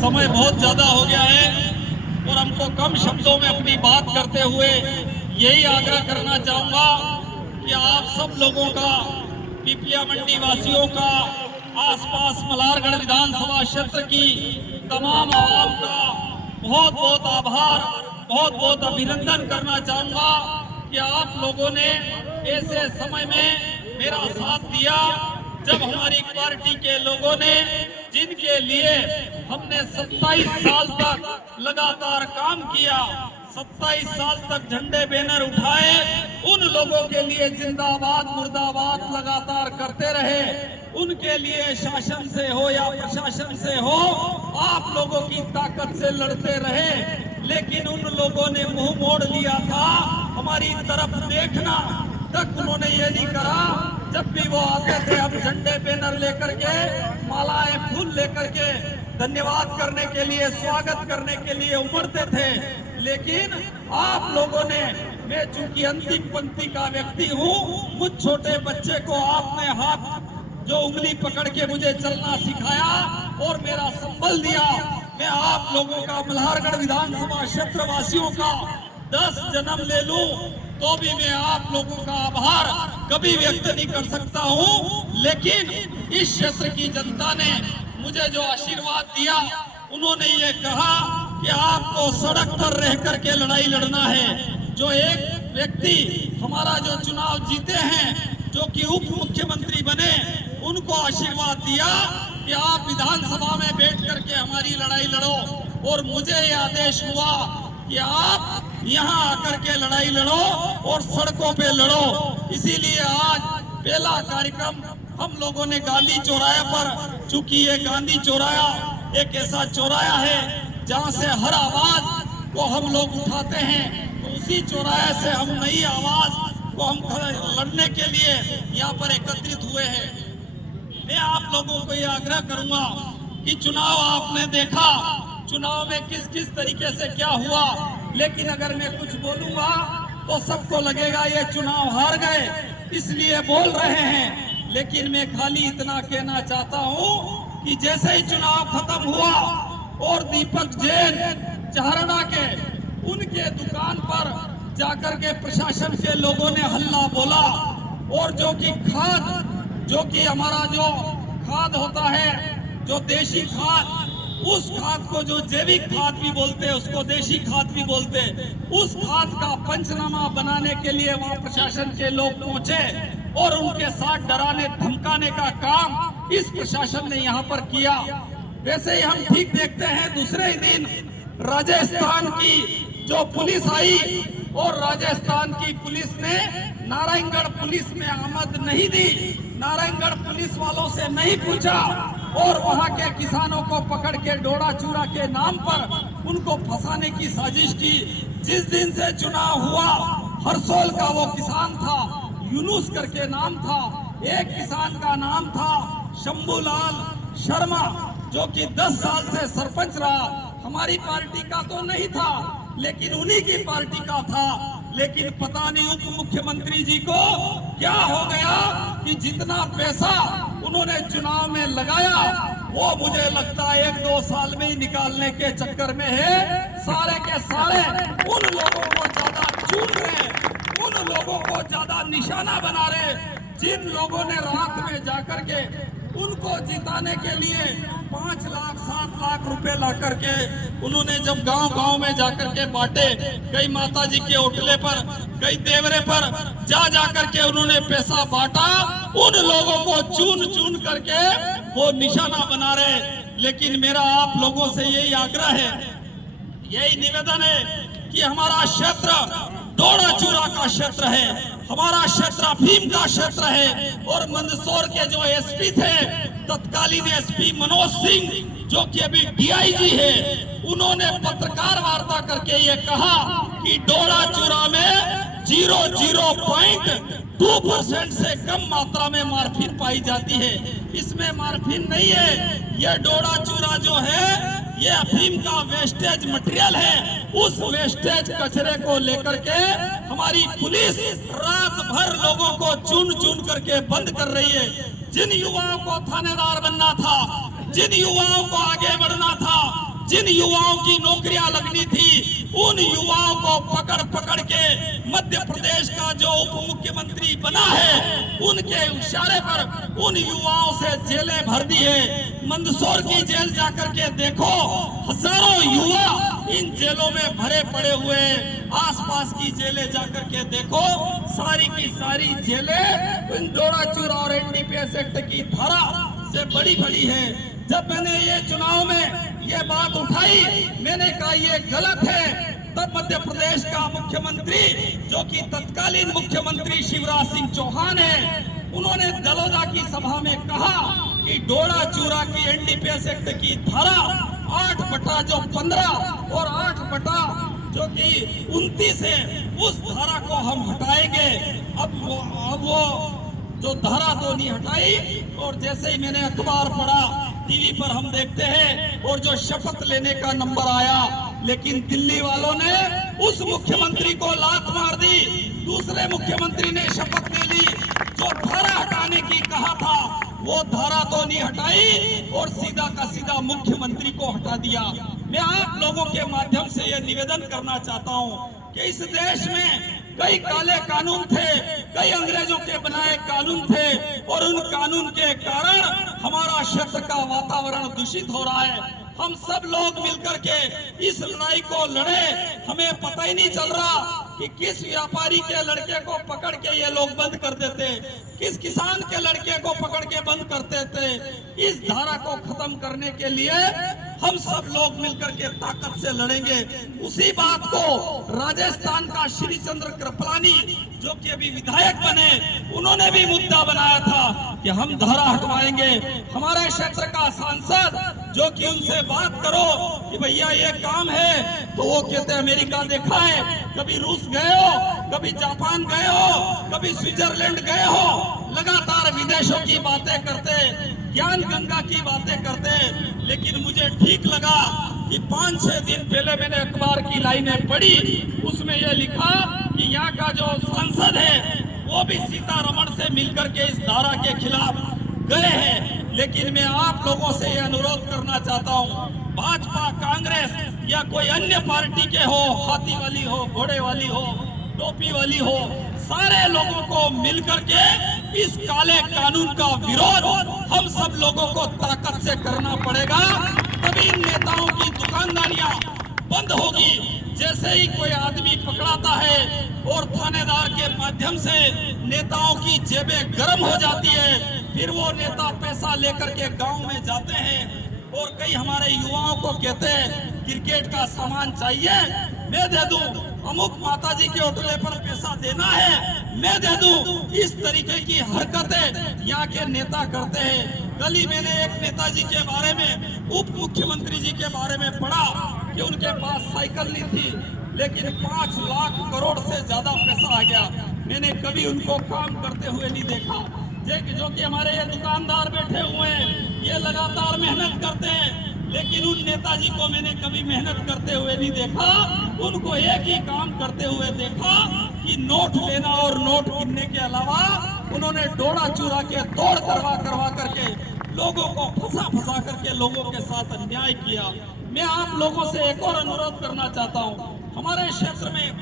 समय बहुत ज्यादा हो गया है और हमको कम शब्दों में अपनी बात करते हुए यही आग्रह करना चाहूंगा कि आप सब लोगों का, पिपलिया मंडी वासियों का, आसपास मल्हारगढ़ विधानसभा क्षेत्र की तमाम आवाम का बहुत बहुत आभार, बहुत बहुत अभिनंदन करना चाहूंगा कि आप लोगों ने ऐसे समय में मेरा साथ दिया जब हमारी पार्टी के लोगों ने, जिनके लिए हमने 27 साल तक लगातार काम किया, 27 साल तक झंडे बैनर उठाए, उन लोगों के लिए जिंदाबाद मुर्दाबाद लगातार करते रहे। उनके लिए शासन से हो या प्रशासन से हो, आप लोगों की ताकत से लड़ते रहे। लेकिन उन लोगों ने मुंह मोड़ लिया था, हमारी तरफ देखना तक उन्होंने ये नहीं करा। जब भी वो आते थे हम झंडे बैनर लेकर के, मालाएं फूल लेकर के धन्यवाद करने के लिए, स्वागत करने के लिए उमड़ते थे। लेकिन आप लोगों ने, मैं चूंकि अंतिम पंक्ति का व्यक्ति हूँ, मुझ छोटे बच्चे को आपने हाथ जो उंगली पकड़ के मुझे चलना सिखाया और मेरा संबल दिया। मैं आप लोगों का, मल्हारगढ़ विधानसभा क्षेत्र वासियों का 10 जन्म ले लूं तो भी मैं आप लोगों का आभार कभी व्यक्त नहीं कर सकता हूं। लेकिन इस क्षेत्र की जनता ने मुझे जो आशीर्वाद दिया, उन्होंने ये कहा कि आपको सड़क पर रह करके लड़ाई लड़ना है। जो एक व्यक्ति हमारा जो चुनाव जीते हैं, जो कि उप मुख्यमंत्री बने, उनको आशीर्वाद दिया कि आप विधानसभा में बैठ करके हमारी लड़ाई लड़ो। और मुझे ये आदेश हुआ कि आप यहाँ आकर के लड़ाई लड़ो और सड़कों पे लड़ो। इसीलिए आज पहला कार्यक्रम हम लोगों ने गांधी चौराहे पर, चूंकि ये गांधी चौराहा एक ऐसा चौराहा है जहाँ से हर आवाज को हम लोग उठाते हैं, तो उसी चौराहे से हम नई आवाज को हम लड़ने के लिए यहाँ पर एकत्रित हुए हैं। मैं आप लोगों को ये आग्रह करूंगा कि चुनाव आपने देखा, चुनाव में किस किस तरीके से क्या हुआ। लेकिन अगर मैं कुछ बोलूंगा तो सबको लगेगा ये चुनाव हार गए, इसलिए बोल रहे हैं। लेकिन मैं खाली इतना कहना चाहता हूं कि जैसे ही चुनाव खत्म हुआ और दीपक जैन चारणा के, उनके दुकान पर जाकर के प्रशासन के लोगों ने हल्ला बोला और जो कि खाद, जो कि हमारा जो खाद होता है, जो देशी खाद, उस खाद को जो जैविक खाद भी बोलते हैं, उसको देशी खाद भी बोलते हैं, उस खाद का पंचनामा बनाने के लिए वहां प्रशासन के लोग पहुंचे और उनके साथ डराने धमकाने का काम इस प्रशासन ने यहाँ पर किया। वैसे ही हम ठीक देखते हैं, दूसरे ही दिन राजस्थान की जो पुलिस आई और राजस्थान की पुलिस ने नारायणगढ़ पुलिस में आमद नहीं दी, नारायणगढ़ पुलिस वालों से नहीं पूछा और वहां के किसानों को पकड़ के डोडा चूरा के नाम पर उनको फंसाने की साजिश की। जिस दिन से चुनाव हुआ, हरसोल का वो किसान था, यूनुस करके नाम था, एक किसान का नाम था शंभूलाल शर्मा, जो कि 10 साल से सरपंच रहा। हमारी पार्टी का तो नहीं था, लेकिन उन्हीं की पार्टी का था। लेकिन पता नहीं उप मुख्यमंत्री जी को क्या हो गया कि जितना पैसा उन्होंने चुनाव में लगाया, वो मुझे लगता है 1-2 साल में ही निकालने के चक्कर में है। सारे के सारे उन लोगों को ज्यादा चून रहे, उन लोगों को ज्यादा निशाना बना रहे, जिन लोगों ने रात में जाकर के उनको जिताने के लिए 5 लाख 7 लाख रुपए ला करके उन्होंने जब गांव-गांव में जाकर के बांटे, कई माता जी के होटले पर, कई देवरे पर जा करके उन्होंने पैसा बांटा, उन लोगों को चुन चुन करके वो निशाना बना रहे। लेकिन मेरा आप लोगों से यही आग्रह है, यही निवेदन है कि हमारा क्षेत्र डोडा चूरा का क्षेत्र है, हमारा क्षेत्र अफीम का क्षेत्र है। और मंदसौर के जो एसपी थे, तत्कालीन एसपी मनोज सिंह, जो कि अभी डीआईजी है, उन्होंने पत्रकार वार्ता करके ये कहा कि डोडा चूरा में 0.2% से कम मात्रा में मार्फिन पाई जाती है। इसमें मार्फिन नहीं है, यह डोडा चूरा जो है ये अफीम का वेस्टेज मटेरियल है। उस वेस्टेज कचरे को लेकर के हमारी पुलिस रात भर लोगों को चुन चुन करके बंद कर रही है। जिन युवाओं को थानेदार बनना था, जिन युवाओं को आगे बढ़ना था, युवाओं की नौकरियां लगनी थी, उन युवाओं को पकड़ पकड़ के मध्य प्रदेश का जो उप मुख्यमंत्री बना है, उनके इशारे पर उन युवाओं से जेलें भर दी है। मंदसौर की जेल जाकर के देखो, हजारों युवा इन जेलों में भरे पड़े हुए। आसपास की जेलें जाकर के देखो, सारी की सारी जेलें इन डोरा चूरा और एनडीपीएस एक्ट की धारा से बड़ी बड़ी है। जब मैंने ये चुनाव में ये बात उठाई, मैंने कहा ये गलत है, तब मध्य प्रदेश का मुख्यमंत्री जो कि तत्कालीन मुख्यमंत्री शिवराज सिंह चौहान है, उन्होंने दलोदा की सभा में कहा कि डोरा चूरा की एनडीपीएस एक्ट की धारा 8/15 और 8/29 है, उस धारा को हम हटाएंगे। अब वो जो धारा तो नहीं हटाई, और जैसे ही मैंने अखबार पढ़ा, टीवी पर हम देखते हैं, और जो शपथ लेने का नंबर आया, लेकिन दिल्ली वालों ने उस मुख्यमंत्री को लात मार दी। दूसरे मुख्यमंत्री ने शपथ ले ली, जो धारा हटाने की कहा था वो धारा तो नहीं हटाई, और सीधा का सीधा मुख्यमंत्री को हटा दिया। मैं आप लोगों के माध्यम से यह निवेदन करना चाहता हूं कि इस देश में कई काले कानून थे, कई अंग्रेजों के बनाए कानून थे, और उन कानून के कारण हमारा क्षेत्र का वातावरण दूषित हो रहा है। हम सब लोग मिलकर के इस लड़ाई को लड़े। हमें पता ही नहीं चल रहा कि किस व्यापारी के लड़के को पकड़ के ये लोग बंद कर देते, किस किसान के लड़के को पकड़ के बंद करते थे। इस धारा को खत्म करने के लिए हम सब लोग मिलकर के ताकत से लड़ेंगे। उसी बात को राजस्थान का श्री चंद्र कृपलानी, जो कि अभी विधायक बने, उन्होंने भी मुद्दा बनाया था कि हम धारा हटवाएंगे। हमारे क्षेत्र का सांसद, जो कि उनसे बात करो कि भैया ये काम है, तो वो कहते अमेरिका देखा है, कभी रूस गए हो, कभी जापान गए हो, कभी स्विट्जरलैंड गए हो, लगातार विदेशों की बातें करते, ज्ञान गंगा की बातें करते। लेकिन मुझे ठीक लगा कि 5-6 दिन पहले मैंने अखबार की लाइनें पढ़ी, उसमें यह लिखा कि यहाँ का जो सांसद है वो भी सीतारमण से मिलकर के इस धारा के खिलाफ गए हैं। लेकिन मैं आप लोगों से यह अनुरोध करना चाहता हूँ, भाजपा, कांग्रेस या कोई अन्य पार्टी के हो, हाथी वाली हो, घोड़े वाली हो, टोपी वाली हो, सारे लोगों को मिलकर के इस काले कानून का विरोध हम सब लोगों को ताकत से करना पड़ेगा। तभी इन नेताओं की दुकानदारियां बंद होगी। जैसे ही कोई आदमी पकड़ाता है और थानेदार के माध्यम से नेताओं की जेबें गर्म हो जाती है, फिर वो नेता पैसा लेकर के गांव में जाते हैं और कई हमारे युवाओं को कहते हैं क्रिकेट का सामान चाहिए, मैं दे दूं, अमुक माताजी के होटले पर पैसा देना है, मैं दे दूं। इस तरीके की हरकतें यहाँ के नेता करते हैं। कल ही मैंने एक नेताजी के बारे में, उप मुख्यमंत्री जी के बारे में पढ़ा कि उनके पास साइकिल नहीं थी, लेकिन 5 लाख करोड़ से ज्यादा पैसा आ गया। मैंने कभी उनको काम करते हुए नहीं देखा। जो कि हमारे ये दुकानदार बैठे हुए हैं, ये लगातार मेहनत करते हैं, लेकिन उन नेताजी को मैंने कभी मेहनत करते हुए नहीं देखा। उनको एक ही काम करते हुए देखा कि नोट लेना और नोट गिनने के अलावा उन्होंने डोरा चूरा के तोड़ करवा करके लोगों को फंसा करके लोगों के साथ अन्याय किया। मैं आप लोगों से एक और अनुरोध करना चाहता हूँ, हमारे क्षेत्र में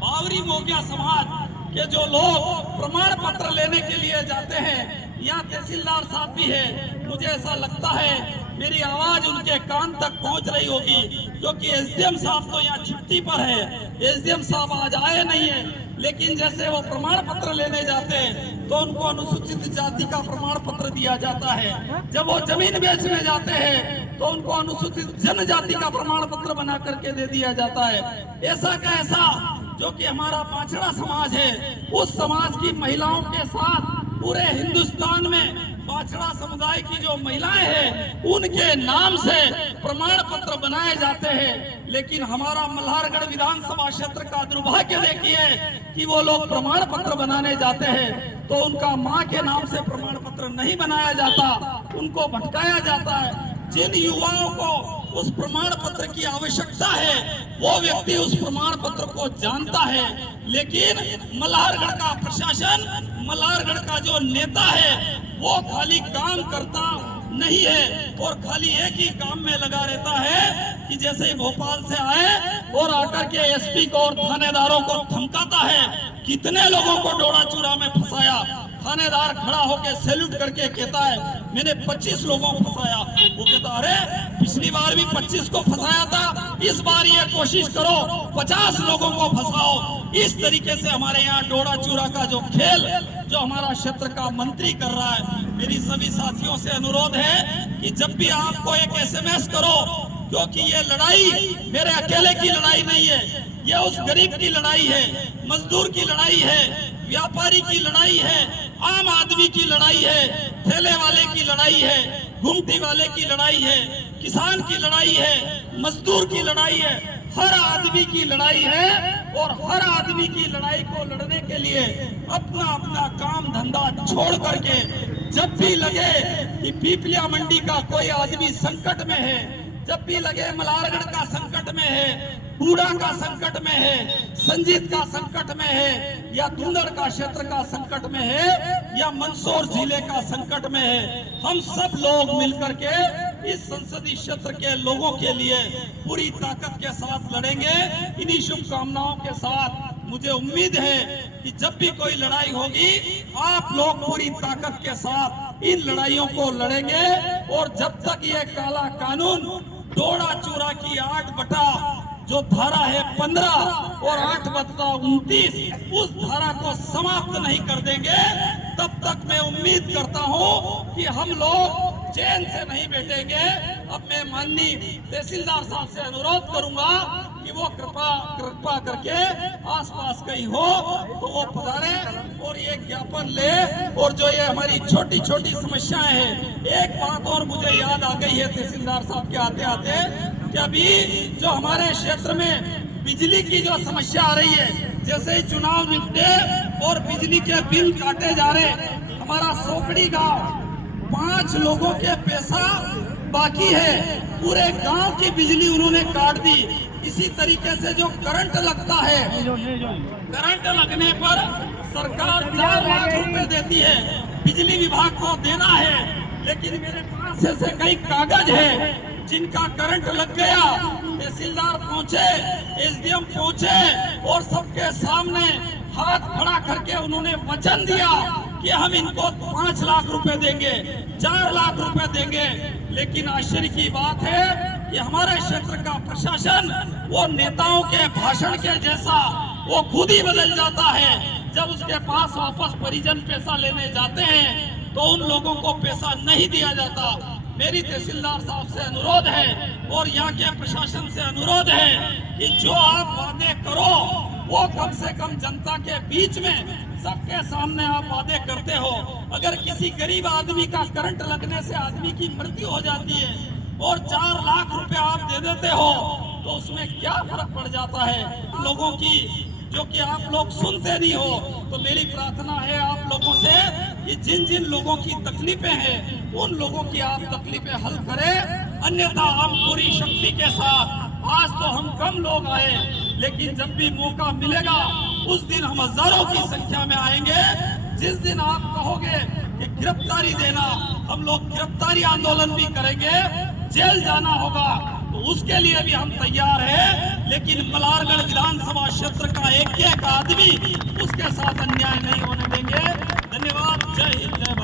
बावरी मोगिया समाज के जो लोग प्रमाण पत्र लेने के लिए जाते हैं, यहाँ तहसीलदार साहब भी है, मुझे ऐसा लगता है मेरी आवाज उनके कान तक पहुंच रही होगी, क्योंकि एसडीएम साहब तो यहाँ छुट्टी पर है, एसडीएम साहब आज आए नहीं है। लेकिन जैसे वो प्रमाण पत्र लेने जाते हैं तो उनको अनुसूचित जाति का प्रमाण पत्र दिया जाता है, जब वो जमीन बेचने जाते हैं तो उनको अनुसूचित जनजाति का प्रमाण पत्र बना करके दे दिया जाता है। ऐसा का ऐसा जो कि हमारा पाचड़ा समाज है, उस समाज की महिलाओं के साथ पूरे हिंदुस्तान में पाचड़ा समुदाय की जो महिलाएं हैं उनके नाम से प्रमाण पत्र बनाए जाते हैं। लेकिन हमारा मल्हारगढ़ विधानसभा क्षेत्र का दुर्भाग्य देखिए कि वो लोग प्रमाण पत्र बनाने जाते हैं तो उनका मां के नाम से प्रमाण पत्र नहीं बनाया जाता, उनको भटकाया जाता है। जिन युवाओं को उस प्रमाण पत्र की आवश्यकता है वो व्यक्ति उस प्रमाण पत्र को जानता है, लेकिन मल्हारगढ़ का प्रशासन, मल्हारगढ़ का जो नेता है वो खाली काम करता नहीं है और खाली एक ही काम में लगा रहता है कि जैसे ही भोपाल से आए और आकर के एसपी को और थानेदारों को धमकाता है। कितने लोगों को डोरा चूरा में फंसाया, थानेदार खड़ा होकर सैल्यूट करके कहता है मैंने 25 लोगों को फंसाया। वो कहता अरे पिछली बार भी 25 को फंसाया था, इस बार ये कोशिश करो 50 लोगों को फंसाओ। इस तरीके से हमारे यहाँ डोरा चूरा का जो खेल जो हमारा क्षेत्र का मंत्री कर रहा है, मेरी सभी साथियों से अनुरोध है कि जब भी आपको एक SMS करो, क्योंकि ये लड़ाई मेरे अकेले की लड़ाई नहीं है, ये उस गरीब की लड़ाई है, मजदूर की लड़ाई है, व्यापारी की लड़ाई है, आम आदमी की लड़ाई है, ठेले वाले की लड़ाई है, घुमटी वाले की लड़ाई है, किसान की लड़ाई है, मजदूर की लड़ाई है, हर आदमी की लड़ाई है। और हर आदमी की लड़ाई को लड़ने के लिए अपना अपना काम धंधा छोड़ करके जब भी लगे कि पीपलिया मंडी का कोई आदमी संकट में है, जब भी लगे मलारगढ़ का संकट में है, बूढ़ा का संकट में है, संजीत का संकट में है, या धुंधर का क्षेत्र का संकट में है, या मंदसौर जिले का संकट में है, हम सब लोग मिलकर के इस संसदीय क्षेत्र के लोगों के लिए पूरी ताकत के साथ लड़ेंगे। इन्हीं शुभकामनाओं के साथ मुझे उम्मीद है कि जब भी कोई लड़ाई होगी आप लोग पूरी ताकत के साथ इन लड़ाइयों को लड़ेंगे। और जब तक ये काला कानून डोरा चूरा की 8 बटा जो धारा है 15 और 8 बटा 29 उस धारा को समाप्त नहीं कर देंगे, तब तक मैं उम्मीद करता हूं कि हम लोग चैन से नहीं बैठेंगे। अब मैं माननीय तहसीलदार साहब से अनुरोध करूंगा कि वो कृपा करके आसपास कहीं हो तो वो पधारे और ये ज्ञापन ले। और जो ये हमारी छोटी छोटी समस्याएं हैं, एक बात और मुझे याद आ गई है तहसीलदार साहब के आते आते कि अभी जो हमारे क्षेत्र में बिजली की जो समस्या आ रही है, जैसे ही चुनाव निपटे और बिजली के बिल काटे जा रहे, हमारा सोकड़ी गांव 5 लोगों के पैसा बाकी है, पूरे गांव की बिजली उन्होंने काट दी। इसी तरीके से जो करंट लगता है, करंट लगने पर सरकार 4 लाख रुपए देती है, बिजली विभाग को देना है, लेकिन मेरे पास ऐसे कई कागज है जिनका करंट लग गया। तहसीलदार पहुंचे, SDM पहुंचे और सबके सामने हाथ खड़ा करके उन्होंने वचन दिया कि हम इनको 5 लाख रुपए देंगे, 4 लाख रुपए देंगे। लेकिन आश्चर्य की बात है कि हमारे क्षेत्र का प्रशासन वो नेताओं के भाषण के जैसा वो खुद ही बदल जाता है। जब उसके पास वापस परिजन पैसा लेने जाते हैं तो उन लोगों को पैसा नहीं दिया जाता। मेरी तहसीलदार साहब से अनुरोध है और यहाँ के प्रशासन से अनुरोध है कि जो आप वादे करो वो कम से कम जनता के बीच में सबके सामने आप वादे करते हो। अगर किसी गरीब आदमी का करंट लगने से आदमी की मृत्यु हो जाती है और 4 लाख रुपए आप दे देते हो तो उसमें क्या फर्क पड़ जाता है लोगों की, जो कि आप लोग सुनते नहीं हो। तो मेरी प्रार्थना है आप लोगों से कि जिन जिन लोगों की तकलीफें हैं उन लोगों की आप तकलीफें हल करें, अन्यथा हम पूरी शक्ति के साथ, आज तो हम कम लोग आए लेकिन जब भी मौका मिलेगा उस दिन हम हजारों की संख्या में आएंगे। जिस दिन आप कहोगे कि गिरफ्तारी देना, हम लोग गिरफ्तारी आंदोलन भी करेंगे, जेल जाना होगा तो उसके लिए भी हम तैयार हैं। लेकिन मलारगढ़ विधानसभा क्षेत्र का एक एक आदमी उसके साथ अन्याय नहीं होने देंगे। धन्यवाद। जय हिंद, जय